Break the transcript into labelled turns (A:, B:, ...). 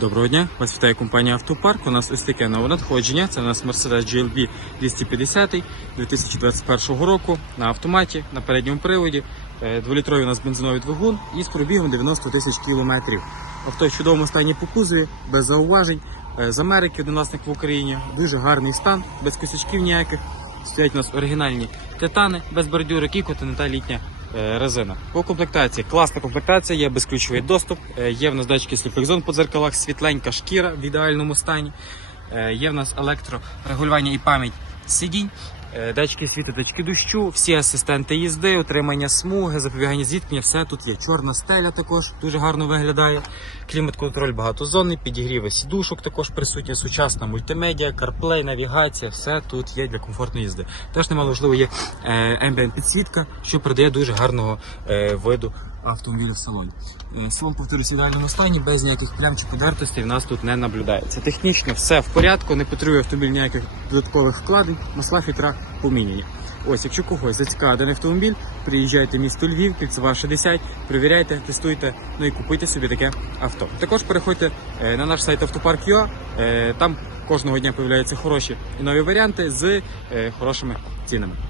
A: Доброго дня, вас вітає компанія Автопарк. У нас ось таке нове надходження. Це у нас Mercedes GLB 250 2021 року на автоматі, на передньому приводі. Е, Дволітровий у нас бензиновий двигун і з пробігом 90 тисяч кілометрів. Авто в чудовому стані по кузові, без зауважень. Е, З Америки один власник в Україні. Дуже гарний стан, без косячків ніяких. Стоять у нас оригінальні титани без бордюрок і континенталь літня е, резина. По комплектації класна комплектація, є безключовий доступ, е, є в нас датчики сліпих зон по дзеркалах, світленька шкіра в ідеальному стані. Е, Є в нас електрорегулювання і пам'ять сидінь, е, датчики світу, датчики дощу, всі асистенти їзди, утримання смуги, запобігання зіткнення, все тут є. Чорна стеля також дуже гарно виглядає. Клімат-контроль багатозонний, підігріви сідушок також присутні, сучасна мультимедіа, CarPlay, навігація, все тут є для комфортної їзди. Теж немало важливо є е, ambient підсвітка, що придає дуже гарного е, виду автомобіля в салоні. Е, Салон, повторюсь, в ідеальному стані, без ніяких плям чи подертостей в нас тут не наблюдається. Технічно все в порядку, не потребує автомобіль ніяких додаткових вкладень, масла фільтра поміняні. Ось, якщо когось зацікавив даний автомобіль, приїжджайте в місто Львів, Кільцева 60, перевіряйте, тестуйте, ну і купуйте собі таке авто. Також переходьте е, на наш сайт Автопарк.ua, е, там кожного дня появляються хороші і нові варіанти з хорошими цінами.